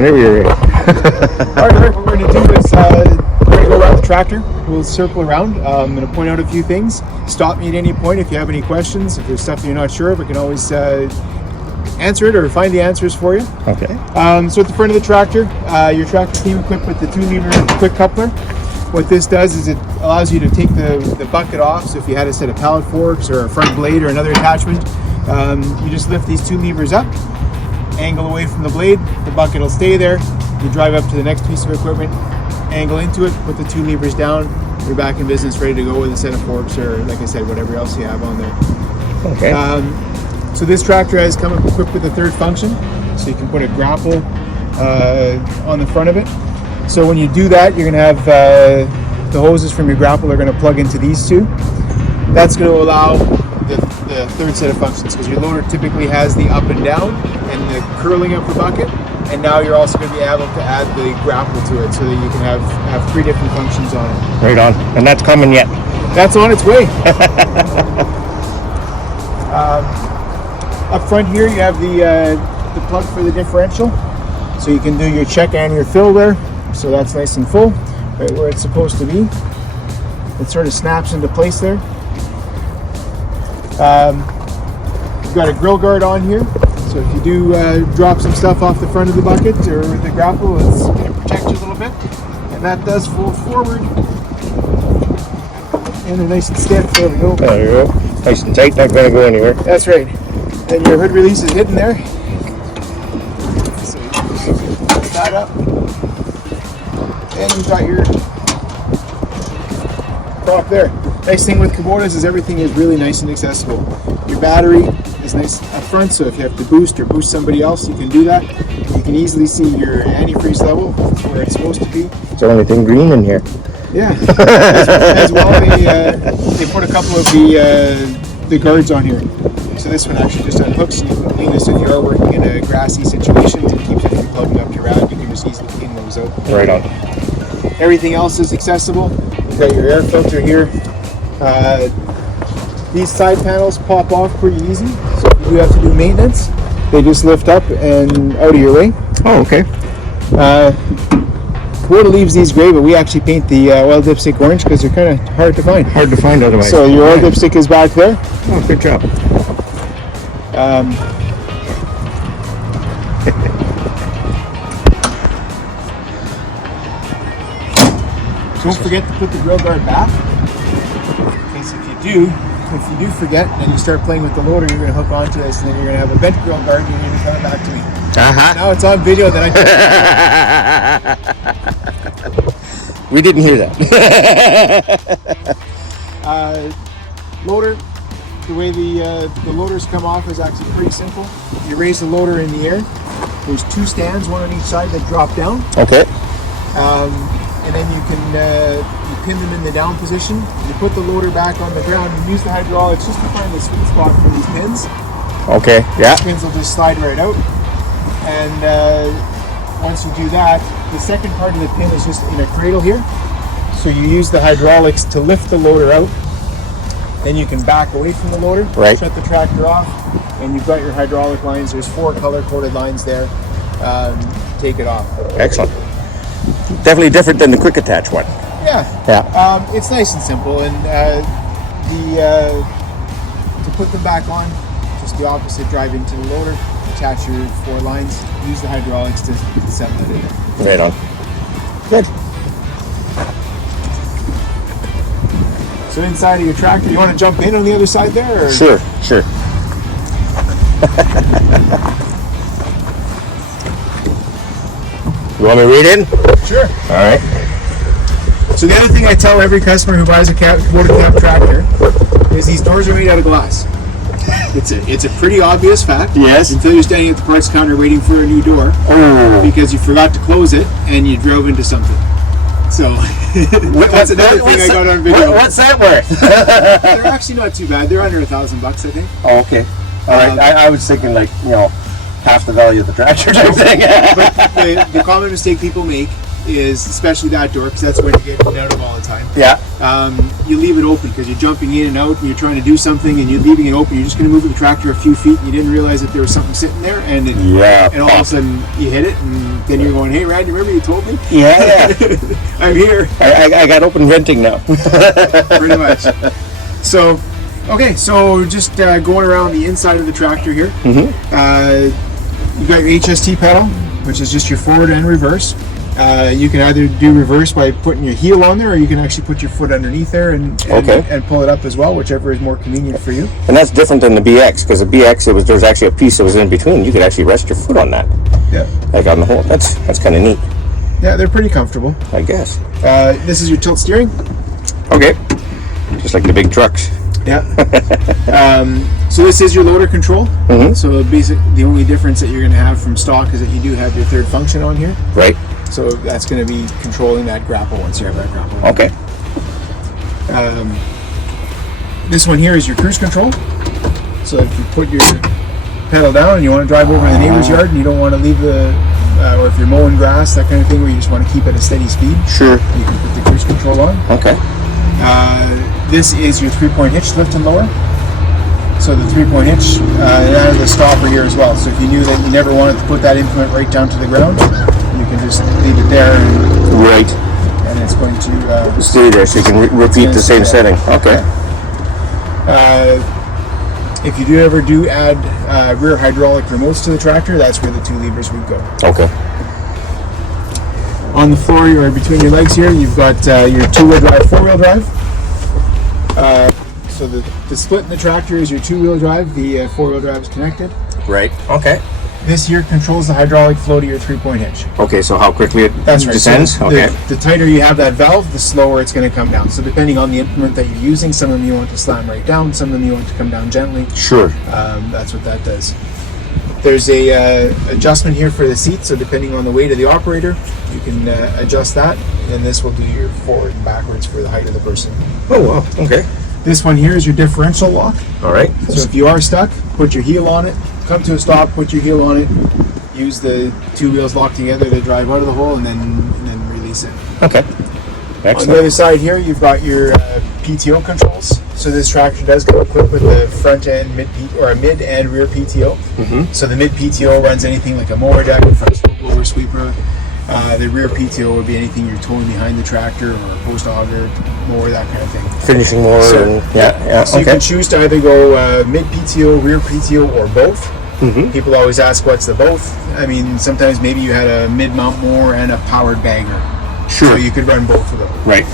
Whenever you're ready. All right, what we're going to do is we're going to go around the tractor. We'll circle around. I'm going to point out a few things. Stop me at any point if you have any questions. If there's stuff you're not sure of, I can always answer it or find the answers for you. Okay. So at the front of the tractor, your tractor came equipped with the 2-lever quick coupler. What this does is it allows you to take the bucket off. So if you had a set of pallet forks or a front blade or another attachment, you just lift these 2 levers up, angle away from the blade, the bucket will stay there. You drive up to the next piece of equipment, angle into it, put the 2 levers down, you're back in business, ready to go with a set of forks or, like I said, whatever else you have on there. Okay. So this tractor has come equipped with a third function, so you can put a grapple on the front of it. So when you do that, you're going to have the hoses from your grapple are going to plug into these 2. That's going to allow the third set of functions, because your loader typically has the up and down and the curling of the bucket, and now you're also going to be able to add the grapple to it so that you can have 3 different functions on it. Right on. And that's coming yet? That's on its way. Up front here you have the plug for the differential, so you can do your check and your fill there. So that's nice and full, right where it's supposed to be. It sort of snaps into place there. You've got a grill guard on here, so if you do drop some stuff off the front of the bucket or the grapple, it's going to protect you a little bit. And that does fold forward. And they're nice and stiff. There we go. There you go. Nice and tight, not going to go anywhere. That's right. And your hood release is hidden there. So you just put that up. And you've got your prop there. Nice thing with Kubotas is everything is really nice and accessible. Your battery is nice up front, so if you have to boost somebody else, you can do that. You can easily see your antifreeze level where it's supposed to be. It's the only thing green in here. Yeah. As well, they put a couple of the guards on here. So this one actually just unhooks, and you can clean this if you are working in a grassy situation. It keeps it from plugging up your rod. You can just easily clean those out. Right on. Everything else is accessible. You've got your air filter here. These side panels pop off pretty easy. So if you do have to do maintenance, they just lift up and out of your way. Oh, okay. Kubota leaves these gray, but we actually paint the oil dipstick orange because they're kind of hard to find. Hard to find otherwise. So your oil dipstick is back there. Oh, good job. Don't forget to put the grill guard back, because if you do forget and you start playing with the loader, you're going to hook onto this, and then you're going to have a bent grill guard, and you're going to be coming back to me. Now it's on video that We didn't hear that. Loader, the way the loaders come off is actually pretty simple. You raise the loader in the air. There's 2 stands, one on each side, that drop down. Okay. And then you can you pin them in the down position. You put the loader back on the ground and use the hydraulics just to find the sweet spot for these pins. Okay, yeah. These pins will just slide right out. And once you do that, the second part of the pin is just in a cradle here. So you use the hydraulics to lift the loader out. Then you can back away from the loader, right. Shut the tractor off, and you've got your hydraulic lines. There's 4 color-coded lines there. Take it off. Excellent. Definitely different than the quick attach one. Yeah. It's nice and simple, and to put them back on, just the opposite. Drive into the loader, attach your 4 lines, use the hydraulics to set that in. Right on. Good. So inside of your tractor, you want to jump in on the other side there? Or? Sure. You want me to read in? Sure. All right. So the other thing I tell every customer who buys a Kubota cab tractor is these doors are made out of glass. It's a pretty obvious fact. Yes. Until you're standing at the parts counter waiting for a new door, because you forgot to close it and you drove into something. So that's another thing I got on video. What's that worth? They're actually not too bad. They're under $1,000, I think. Oh, okay. All right. I was thinking half the value of the tractor type thing. But the common mistake people make is, especially that door, because that's what you get out of all the time. Yeah. You leave it open because you're jumping in and out and you're trying to do something and you're leaving it open. You're just going to move the tractor a few feet and you didn't realize that there was something sitting there, and and all of a sudden you hit it, and then you're going, hey, Randy, remember you told me? Yeah. I'm here. I got open venting now. Pretty much. So, okay, so just going around the inside of the tractor here. You got your HST pedal, which is just your forward and reverse. You can either do reverse by putting your heel on there, or you can actually put your foot underneath there and pull it up as well, whichever is more convenient for you. And that's different than the BX, because the BX, there was actually a piece that was in between. You could actually rest your foot on that. Yeah. Like on the whole. That's kind of neat. Yeah, they're pretty comfortable. I guess. This is your tilt steering. Okay. Just like the big trucks. Yeah. So this is your loader control. So the only difference that you're going to have from stock is that you do have your third function on here. Right. So that's going to be controlling that grapple once you have that grapple. Okay. This one here is your cruise control. So if you put your pedal down and you want to drive over to the neighbor's yard and you don't want to leave or if you're mowing grass, that kind of thing, where you just want to keep at a steady speed, sure, you can put the cruise control on. Okay. This is your 3-point hitch lift and lower. So the 3-point hitch, that is a stopper here as well. So if you knew that you never wanted to put that implement right down to the ground, you can just leave it there. And it's going to stay there, so you can repeat the same setting. Okay. If you do ever add rear hydraulic remotes to the tractor, that's where the two levers would go. Okay. On the floor, or between your legs here, you've got your 2-wheel drive, 4-wheel drive. So the split in the tractor is your 2-wheel drive. The 4-wheel drive is connected. Right. Okay. This here controls the hydraulic flow to your 3-point hitch. Okay, so how quickly it descends? So the tighter you have that valve, the slower it's going to come down. So depending on the implement that you're using, some of them you want to slam right down, some of them you want to come down gently. Sure. That's what that does. There's a adjustment here for the seat, so depending on the weight of the operator, you can adjust that, and this will do your forward and backwards for the height of the person. Oh, wow. Okay. This one here is your differential lock. All right. So if you are stuck, put your heel on it, come to a stop, put your heel on it, use the two wheels locked together to drive out of the hole, and then release it. Okay. Excellent. On the other side here, you've got your PTO controls. So this tractor does come equipped with a front and mid and rear PTO. So the mid PTO runs anything like a mower jack, a front lower sweeper. The rear PTO would be anything you're towing behind the tractor, or a post auger, mower, that kind of thing. Finishing mower. So, So you can choose to either go mid PTO, rear PTO, or both. People always ask, what's the both? I mean, sometimes maybe you had a mid-mount mower and a powered bagger. Sure. So you could run both of them. Right.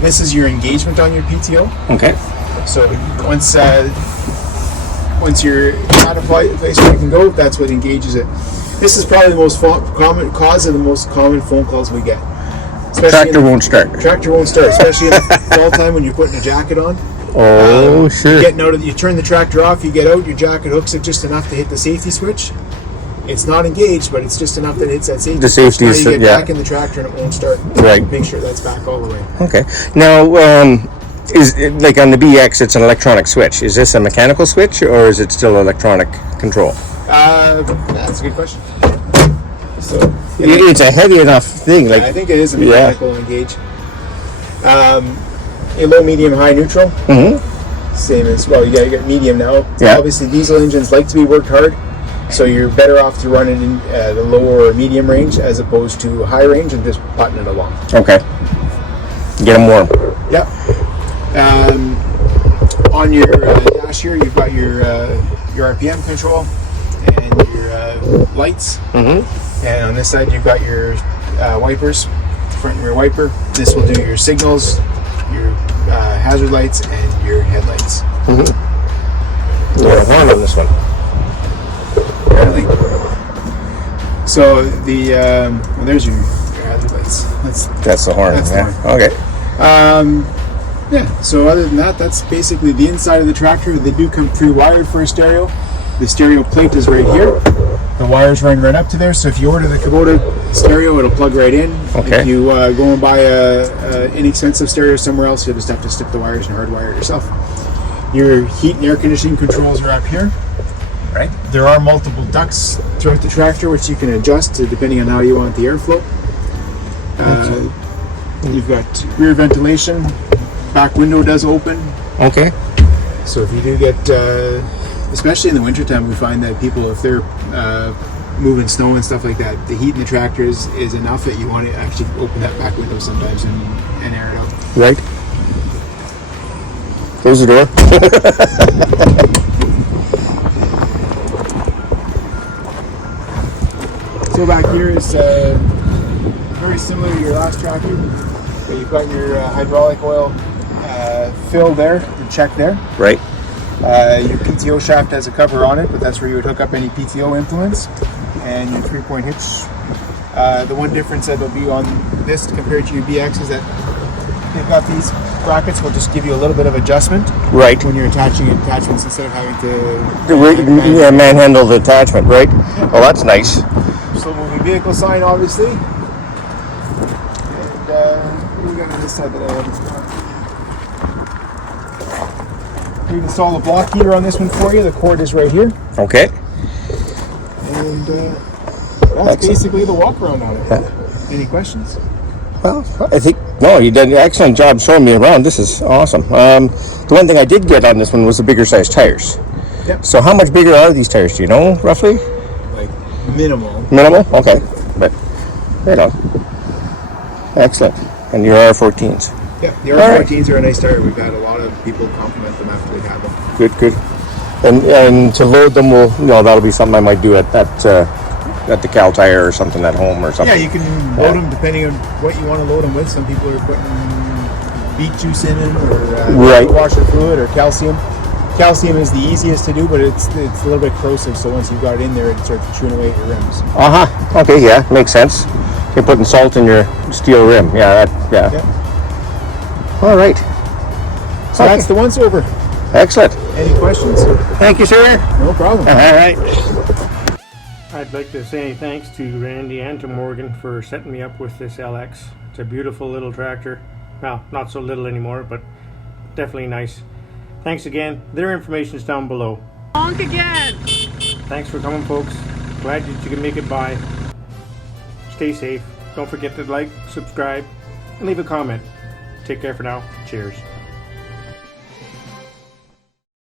This is your engagement on your PTO. Okay. So once you're at a place where you can go, that's what engages it. This is probably the most common cause of the most common phone calls we get. Tractor won't start. Tractor won't start, especially in the fall time when you're putting a jacket on. Oh, sure. You turn the tractor off, you get out, your jacket hooks it just enough to hit the safety switch. It's not engaged, but it's just enough that it hits that safety switch. Now you get back in the tractor and it won't start. Right. Make sure that's back all the way. Okay. Now, is it, like on the BX, it's an electronic switch. Is this a mechanical switch, or is it still electronic control? That's a good question. So it's a heavy enough thing. Like I think it is a mechanical engage. A low, medium, high, neutral. Same as you get medium now. Yeah. Obviously, diesel engines like to be worked hard, so you're better off to run it in the lower or medium range as opposed to high range and just putting it along. Okay. Get them warm. Yep. On your dash here, you've got your RPM control and your lights. And on this side, you've got your wipers, front and rear wiper. This will do your signals, your hazard lights, and your headlights. You got a horn on this one. Apparently. So there's your hazard lights. That's the horn. That's the horn. Okay. So other than that, that's basically the inside of the tractor. They do come pre-wired for a stereo. The stereo plate is right here. The wires run right up to there. So if you order the Kubota stereo, it'll plug right in. Okay. If you go and buy a inexpensive stereo somewhere else, you'll just have to stick the wires and hardwire it yourself. Your heat and air conditioning controls are up here. Right. There are multiple ducts throughout the tractor, which you can adjust to depending on how you want the airflow. You've got rear ventilation, back window does open. Okay. So if you do get, especially in the wintertime, we find that people, if they're moving snow and stuff like that, the heat in the tractor is enough that you want to actually open that back window sometimes and air it out. Right. Close the door. So back here is very similar to your last tractor. But you've got your hydraulic oil fill there, the check there. Right. Your PTO shaft has a cover on it, but that's where you would hook up any PTO implements. And your 3-point hitch. The one difference that'll be on this compared to your BX is that they've got these brackets will just give you a little bit of adjustment. Right. When you're attaching attachments instead of having to manhandle the attachment, right? Yeah. Well, that's nice. Slow moving vehicle sign, obviously. And what do we got on this side that I haven't? We've installed a block heater on this one for you. The cord is right here. Okay. And that's basically the walk around on it. Any questions? Well, I think, no, you did an excellent job showing me around. This is awesome. The one thing I did get on this one was the bigger size tires. Yep. So how much bigger are these tires? Do you know, roughly? Like minimal. Minimal? Okay. But, right on. Excellent. And your R14s. Yeah, the R14s are a nice tire. We've had a lot of people compliment them after they've had them. Good, good. And to load them, that'll be something I might do at the Cal Tire or something at home or something. Yeah, you can load them depending on what you want to load them with. Some people are putting beet juice in them or washer fluid or calcium. Calcium is the easiest to do, but it's a little bit corrosive, so once you've got it in there, it starts chewing away at your rims. Uh-huh. Okay, yeah, makes sense. You're putting salt in your steel rim. Yeah. All right. So that's the once over. Excellent. Any questions? Thank you, sir. No problem. All right. I'd like to say thanks to Randy and to Morgan for setting me up with this LX. It's a beautiful little tractor. Well, not so little anymore, but definitely nice. Thanks again. Their information is down below. Honk again! Thanks for coming, folks. Glad that you can make it by. Stay safe. Don't forget to like, subscribe, and leave a comment. Take care for now. Cheers.